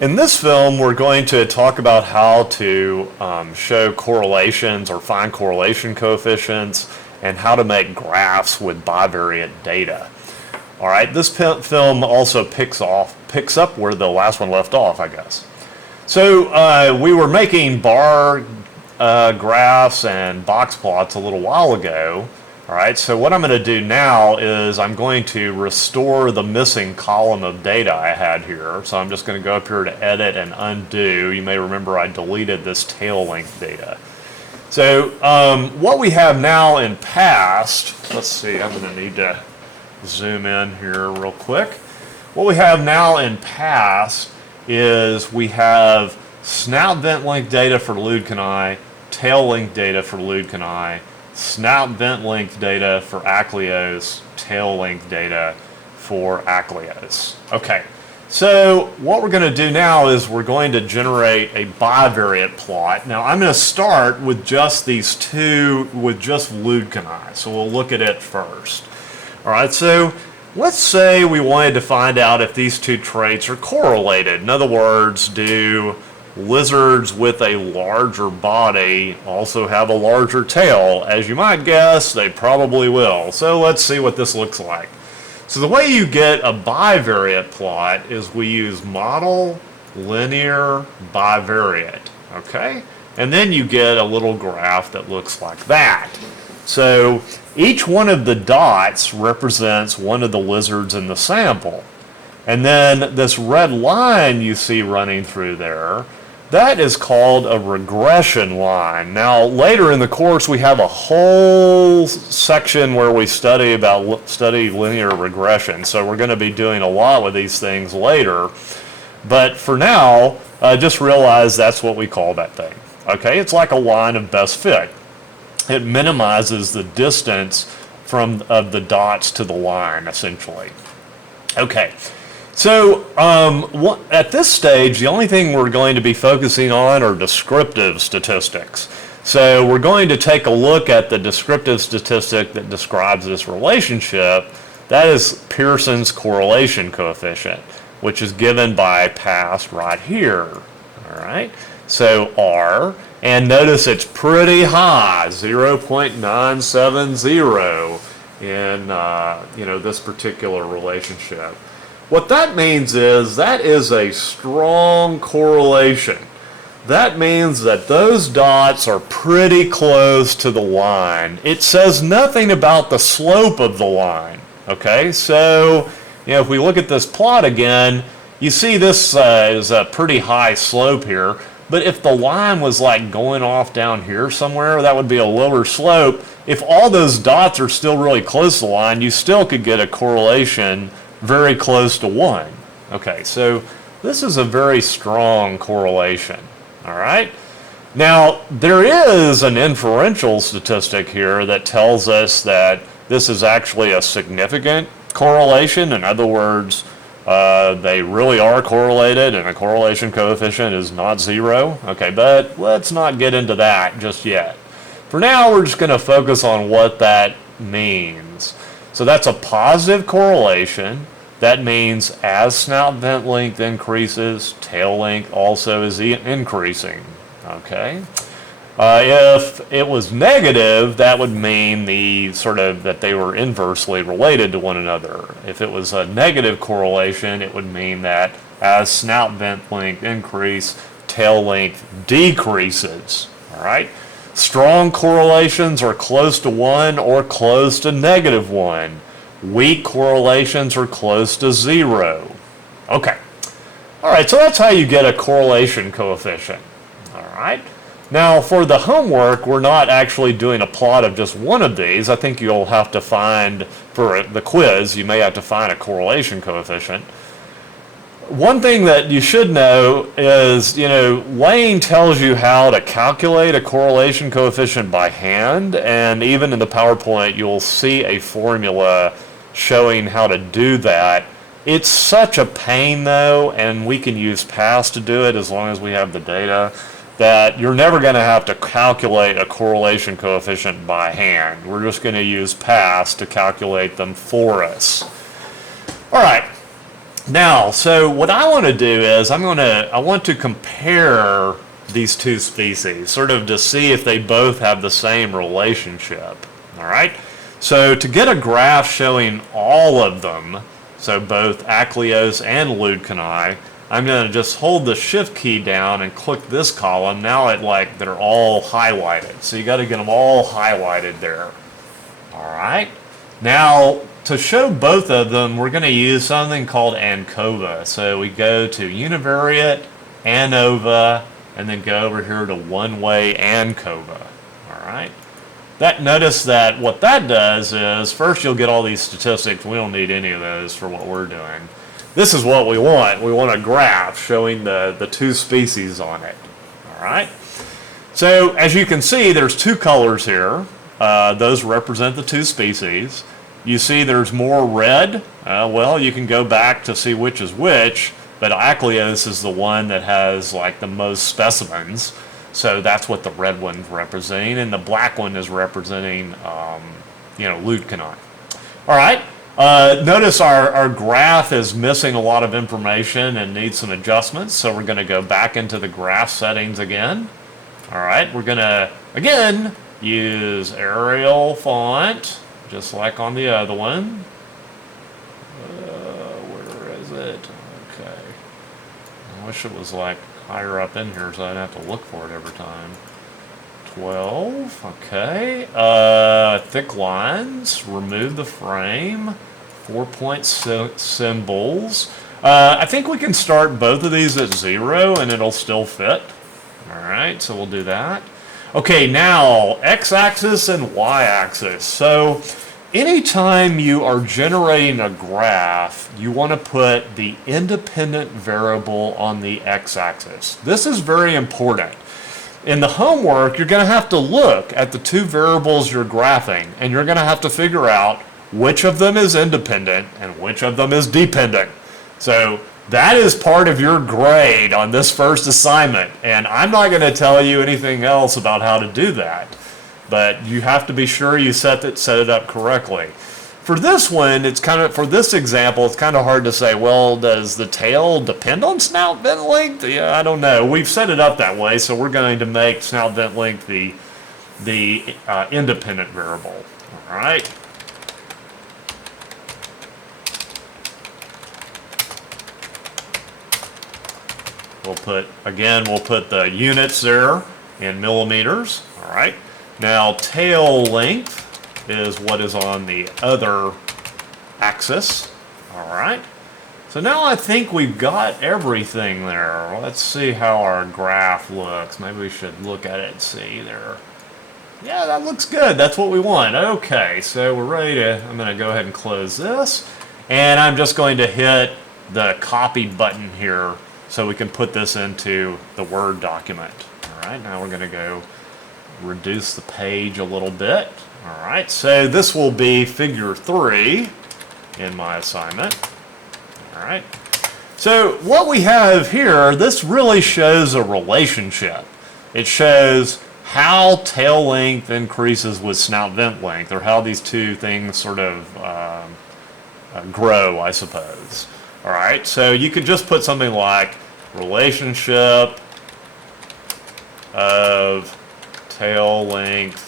In this film, we're going to talk about how to show correlations or find correlation coefficients and how to make graphs with bivariate data. All right, this film also picks up where the last one left off, I guess. So we were making bar graphs and box plots a little while ago. All right, so what I'm going to do now is I'm going to restore the missing column of data I had here. So I'm just going to go up here to edit and undo. You may remember I deleted this tail length data. So what we have now in past, let's see, I'm going to need to zoom in here real quick. What we have now in past is we have snout vent length data for Lewdkini, tail length data for Lewdkini, snout vent length data for Acleos, tail length data for Acleos. Okay, so what we're going to do now is we're going to generate a bivariate plot. Now I'm going to start with just these two, with just Lewdkini. So we'll look at it first. All right, so let's say we wanted to find out if these two traits are correlated. In other words, do lizards with a larger body also have a larger tail? As you might guess, they probably will. So let's see what this looks like. So the way you get a bivariate plot is we use model linear bivariate, okay? And then you get a little graph that looks like that. So each one of the dots represents one of the lizards in the sample. And then this red line you see running through there, that is called a regression line. Now, later in the course, we have a whole section where we study linear regression. So we're going to be doing a lot with these things later. But for now, just realize that's what we call that thing. Okay, it's like a line of best fit. It minimizes the distance of the dots to the line, essentially. Okay. So at this stage, the only thing we're going to be focusing on are descriptive statistics. So we're going to take a look at the descriptive statistic that describes this relationship. That is Pearson's correlation coefficient, which is given by past right here. All right. So R, and notice it's pretty high, 0.970 in this particular relationship. What that means is that is a strong correlation. That means that those dots are pretty close to the line. It says nothing about the slope of the line. Okay, so if we look at this plot again, you see this is a pretty high slope here. But if the line was like going off down here somewhere, that would be a lower slope. If all those dots are still really close to the line, you still could get a correlation very close to 1. Okay, so this is a very strong correlation. All right. Now, there is an inferential statistic here that tells us that this is actually a significant correlation. In other words, they really are correlated and a correlation coefficient is not 0. Okay, but let's not get into that just yet. For now, we're just going to focus on what that means. So that's a positive correlation. That means as snout vent length increases, tail length also is increasing. Okay. If it was negative, that would mean that they were inversely related to one another. If it was a negative correlation, it would mean that as snout vent length increase, tail length decreases. All right. Strong correlations are close to 1 or close to -1. Weak correlations are close to 0. Okay. All right, so that's how you get a correlation coefficient. All right. Now, for the homework, we're not actually doing a plot of just one of these. I think you'll have to find, for the quiz, you may have to find a correlation coefficient. One thing that you should know is, Lane tells you how to calculate a correlation coefficient by hand, and even in the PowerPoint, you'll see a formula showing how to do that. It's such a pain, though, and we can use past to do it as long as we have the data, that you're never going to have to calculate a correlation coefficient by hand. We're just going to use past to calculate them for us. All right. Now, so what I want to do is I want to compare these two species, sort of to see if they both have the same relationship. All right. So to get a graph showing all of them, so both Acleos and Leutkini, I'm going to just hold the shift key down and click this column. Now they're all highlighted. So you got to get them all highlighted there. All right. Now, to show both of them, we're going to use something called ANCOVA. So we go to Univariate, ANOVA, and then go over here to one-way ANCOVA. All right. Notice that what that does is, first you'll get all these statistics. We don't need any of those for what we're doing. This is what we want. We want a graph showing the two species on it. All right. So as you can see, there's two colors here. Those represent the two species. You see there's more red. Well, you can go back to see which is which, but Acleos is the one that has like the most specimens. So that's what the red one's representing, and the black one is representing, Leutkini. All right. Notice our graph is missing a lot of information and needs some adjustments, so we're going to go back into the graph settings again. All right. We're going to, again, use Arial font, just like on the other one. Where is it? Okay. I wish it was like higher up in here so I'd have to look for it every time. 12, okay. Thick lines, remove the frame, 4-point symbols. I think we can start both of these at 0 and it'll still fit. All right, so we'll do that. Okay, now x-axis and y-axis. So anytime you are generating a graph, you want to put the independent variable on the x-axis. This is very important. In the homework, you're going to have to look at the two variables you're graphing, and you're going to have to figure out which of them is independent and which of them is dependent. So that is part of your grade on this first assignment, and I'm not going to tell you anything else about how to do that. But you have to be sure you set it up correctly. For this one, for this example, it's kind of hard to say, well, does the tail depend on snout vent length? Yeah, I don't know. We've set it up that way, so we're going to make snout vent length the independent variable. All right. We'll put the units there in millimeters. All right. Now, tail length is what is on the other axis. All right. So now I think we've got everything there. Let's see how our graph looks. Maybe we should look at it and see there. Yeah, that looks good. That's what we want. Okay, so we're ready to, I'm going to go ahead and close this. And I'm just going to hit the copy button here so we can put this into the Word document. All right, now we're going to go reduce the page a little bit. All right, so this will be figure 3 in my assignment. All right, so what we have here, this really shows a relationship. It shows how tail length increases with snout vent length, or how these two things sort of grow, I suppose. All right, so you could just put something like relationship of tail length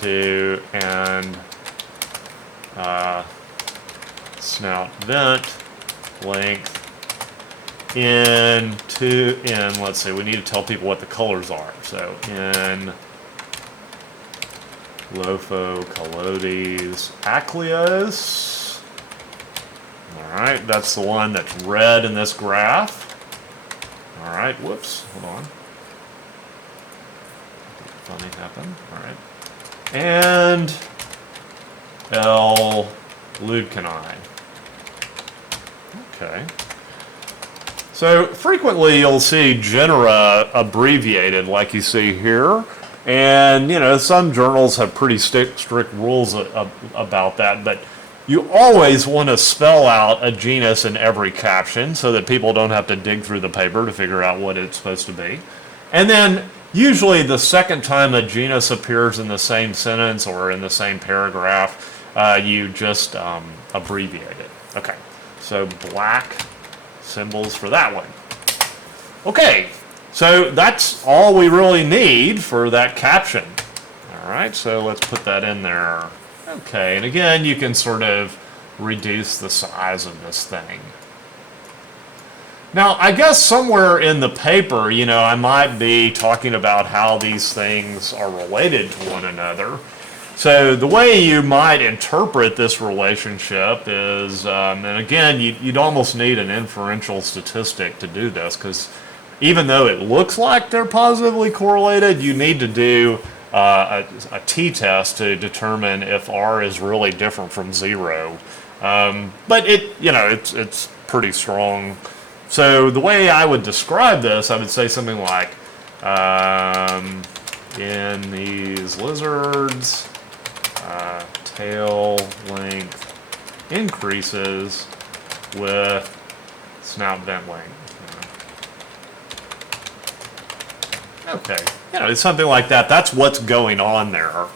to and snout vent length in, let's see, we need to tell people what the colors are. So in Lophocollodes Acleos. All right, that's the one that's red in this graph. All right, whoops, hold on. Funny happened. All right. And L. Leutkini. Okay. So frequently you'll see genera abbreviated like you see here. And, some journals have pretty strict rules about that, but you always want to spell out a genus in every caption so that people don't have to dig through the paper to figure out what it's supposed to be. And then usually the second time a genus appears in the same sentence or in the same paragraph, you just abbreviate it. Okay, So black symbols for that one. Okay, so that's all we really need for that caption. All right, so let's put that in there. Okay, and again, you can sort of reduce the size of this thing. Now, I guess somewhere in the paper, you know, I might be talking about how these things are related to one another. So the way you might interpret this relationship is, and again, you'd almost need an inferential statistic to do this, because even though it looks like they're positively correlated, you need to do a t-test to determine if R is really different from 0. But it's pretty strong. So the way I would describe this, I would say something like, in these lizards, tail length increases with snout vent length. Okay, it's something like that. That's what's going on there. All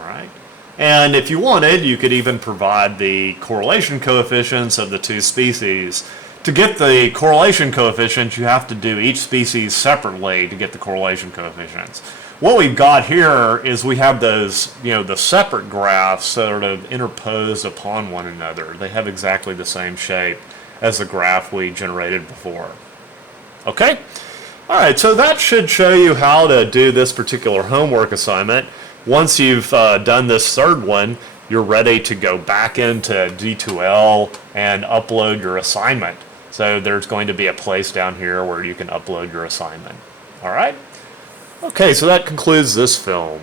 right. And if you wanted, you could even provide the correlation coefficients of the two species. To get the correlation coefficients, you have to do each species separately to get the correlation coefficients. What we've got here is we have those, the separate graphs sort of interposed upon one another. They have exactly the same shape as the graph we generated before. Okay? All right, so that should show you how to do this particular homework assignment. Once you've done this third one, you're ready to go back into D2L and upload your assignment. So there's going to be a place down here where you can upload your assignment. All right? Okay, so that concludes this film.